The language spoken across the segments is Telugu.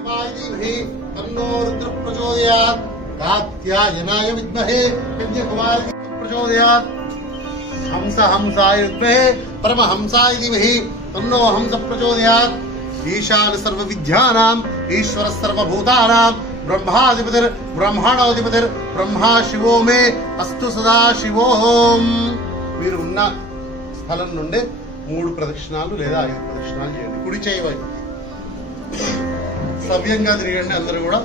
धीमहि तन्नो रुद्र प्रचोदयात् कात्यायनाय विद्महे कन्याकुमारी प्रचोदयात् हंसाय विद्महे परमहंसाय धीमहि तन्नो हंस प्रचोदयात् ईशान सर्वविद्यानाम् ईश्वर सर्वभूतानां ब्रह्माधिपतिर् ब्रह्माणोधिपतिर् ब्रह्मा शिवो मे अस्तु सदा शिवोम। మీరు ఉన్న స్థలం నుండి 3 ప్రదక్షిణాలు లేదా 5 ప్రదక్షిణాలు చేయండి. కుడి చేయి వైపు సవ్యంగా తిరగండి అందరూ కూడా.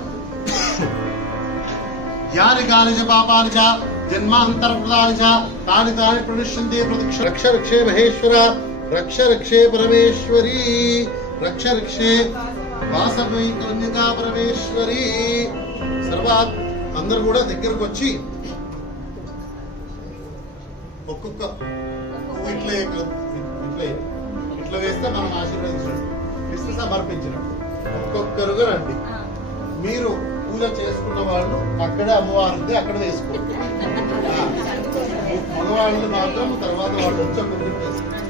యాని కానిచ పాపాని చ జన్మాంతరకృతాని చ తాని తాని ప్రణశ్యంతి ప్రదక్షిణ. రక్ష రక్షే మహేశ్వర రక్ష రక్షే పరమేశ్వరి రక్ష రక్షే వాసవి కన్యకా పరమేశ్వరి. సర్వాత్ అందరూ కూడా దగ్గరకు వచ్చి ఒక్కొక్క ఇట్లా వేస్తే మనం ఆశీర్వదించినట్టు విష్ణు సమర్పించినట్టు ఒక్కొక్కరుగా రండి. మీరు పూజ చేసుకున్న వాళ్ళు అక్కడే అమ్మవారిది అక్కడ వేసుకోండి. మగవాళ్ళు మాత్రం తర్వాత వాళ్ళు వచ్చి అక్కడ వేసుకోండి.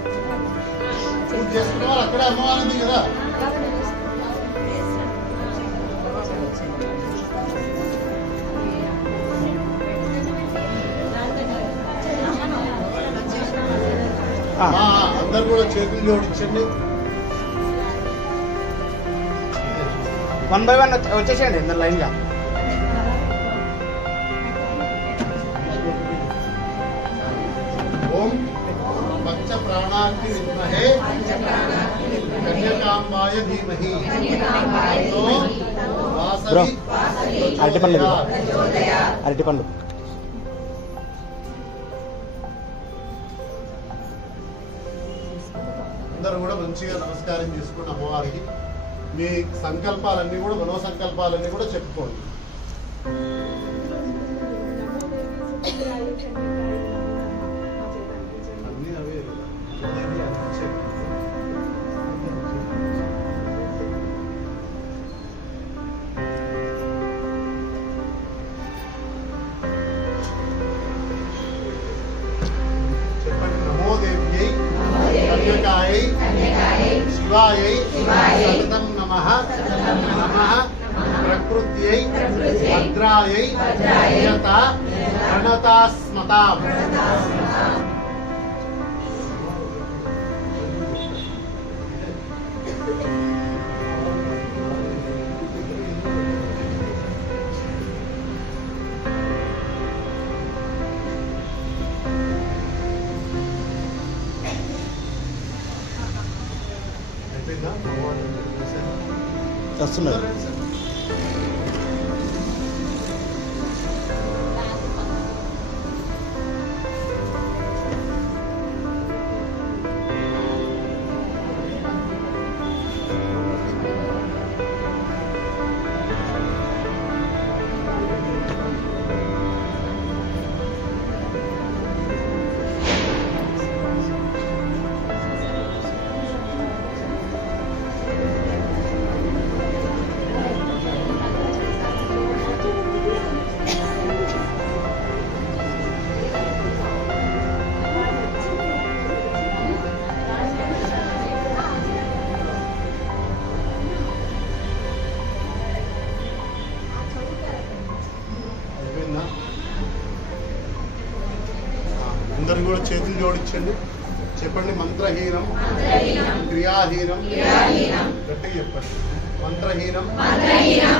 పూజ చేసుకున్న వాళ్ళు అక్కడే అమ్మవారిది కదా. అందరు కూడా చేతులు జోడించండి. 1 by 1 వచ్చేసేయండి అందరు లైన్ గా. ఓం పంచ ప్రాణాగ్ని విద్మహే కన్యకాంబాయ ధీమహి వాసవి అరటిపండు అందరూ కూడా మంచిగా నమస్కారం చేసుకుని అమ్మవారికి మీ సంకల్పాలన్నీ కూడా మనో సంకల్పాలన్నీ కూడా చెప్పుకోండి. అన్నీ అవే చెప్పండి. నమోదేవ్యై కన్యకాయై శివాయై సతతం నమః నమః ప్రకృత్యై భద్రాయై యత ప్రణతాస్మతాం. వస్తున్నారు. అందరూ కూడా చేతులు జోడించండి. చెప్పండి. మంత్రహీనం క్రియాహీనం గట్టిగా చెప్పండి. మంత్రహీనం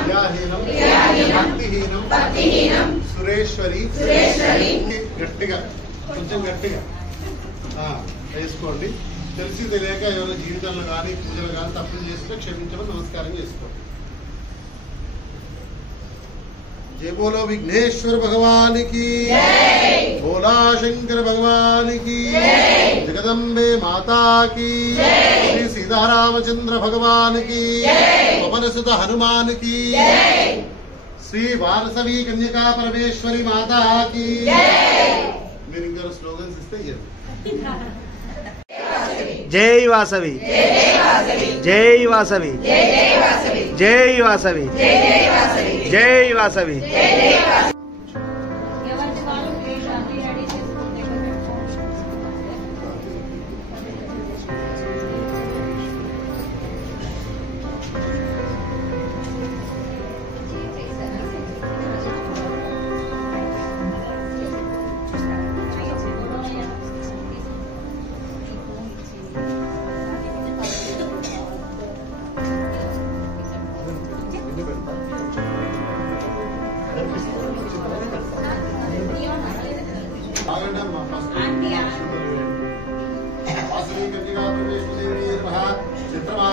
క్రియాహీనం భక్తిహీనం సురేశ్వరి. గట్టిగా కొంచెం గట్టిగా వేసుకోండి. తెలిసి తెలియక ఎవరైనా జీవితంలో కానీ పూజలు కానీ తప్పులు చేస్తే క్షమించడం నమస్కారం చేసుకోండి. जय बोलो विघ्नेश्वर भगवान की जय, भोला शंकर भगवान की जय, जगदम्बे माता की जय, श्री सीतारामचंद्र भगवान की जय, पवन सुत हनुमान की जय, श्री वारसवी कन्यका परमेश्वरी माता की जय. మీరు ఇంకా స్లోగన్స్ ఇస్తే జై వాసవి జై వాసవి జై వాసవి జై వాసవి.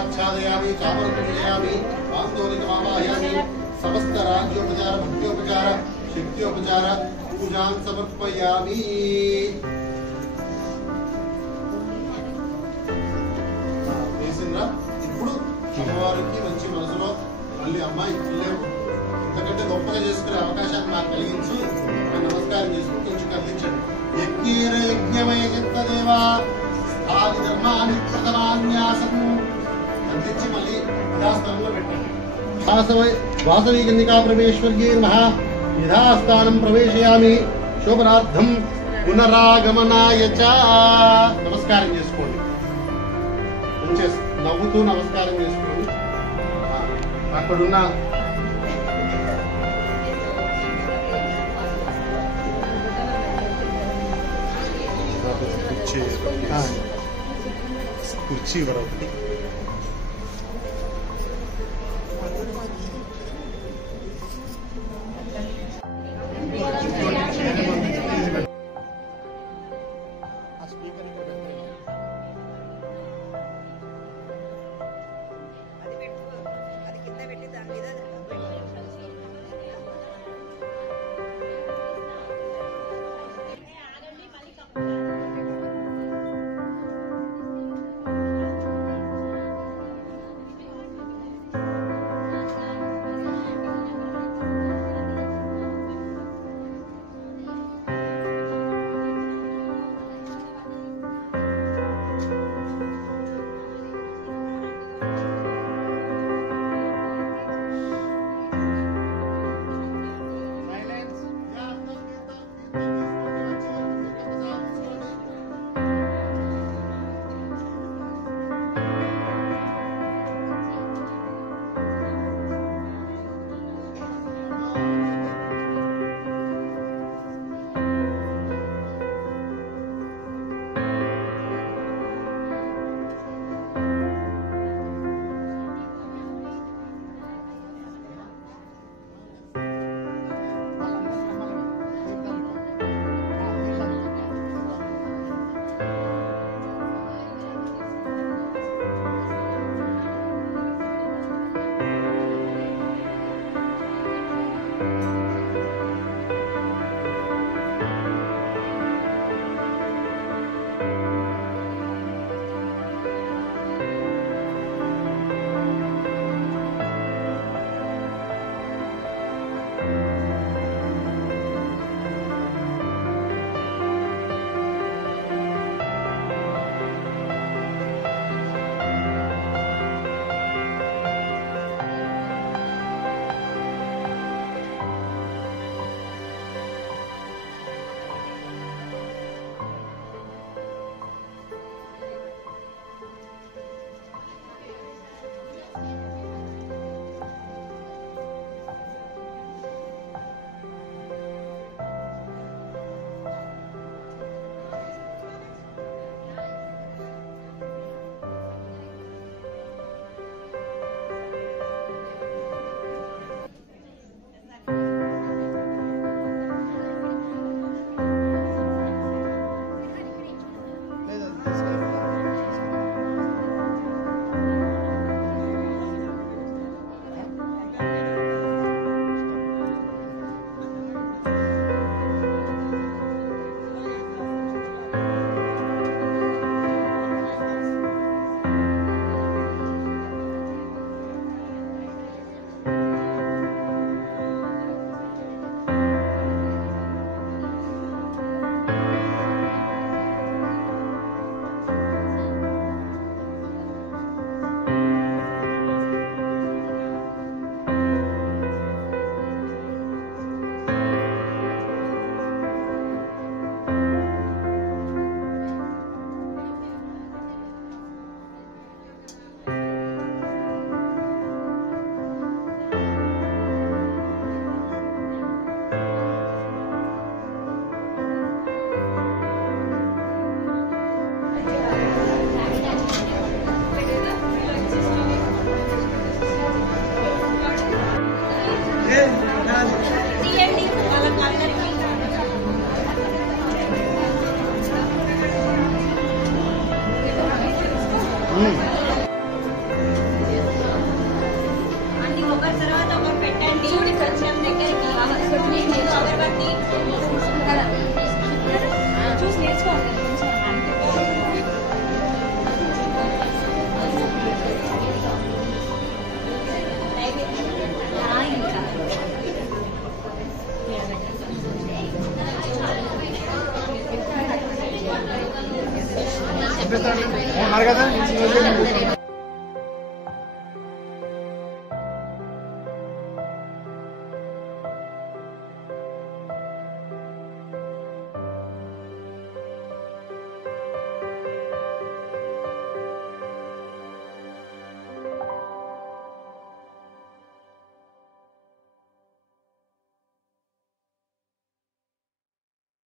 जलाच्छादयामि चामरपूजयामि आन्दोलिकमावाहयामि समस्त राज्योपचार भक्त्योपचार शक्त्योपचार पूजां समर्पयामि చేసిందా ఇప్పుడు అమ్మవారికి మంచి మనసులో మళ్ళీ అమ్మాయి పిల్లలు ఇంతకంటే గొప్పగా చేసుకునే అవకాశాన్ని నాకు కలిగించు నమస్కారం చేసుకుని కొంచెం కదిలించండి యజ్ఞేన యజ్ఞమయ దేవా స్థాని ధర్మాన్ని ప్రథమాన్యాసం కదిలించి మళ్ళీ యథాస్థానంలో పెట్టండి వాసవి కన్నికా పరమేశ్వర్యే నమః యథాస్థానం ప్రవేశయామి శోభనార్థం పునరాగమనాయ చ నమస్కారం చేసుకోండి నవ్వుతూ నమస్కారం చేసుకోండి అక్కడున్న కుర్చీ ఒకటి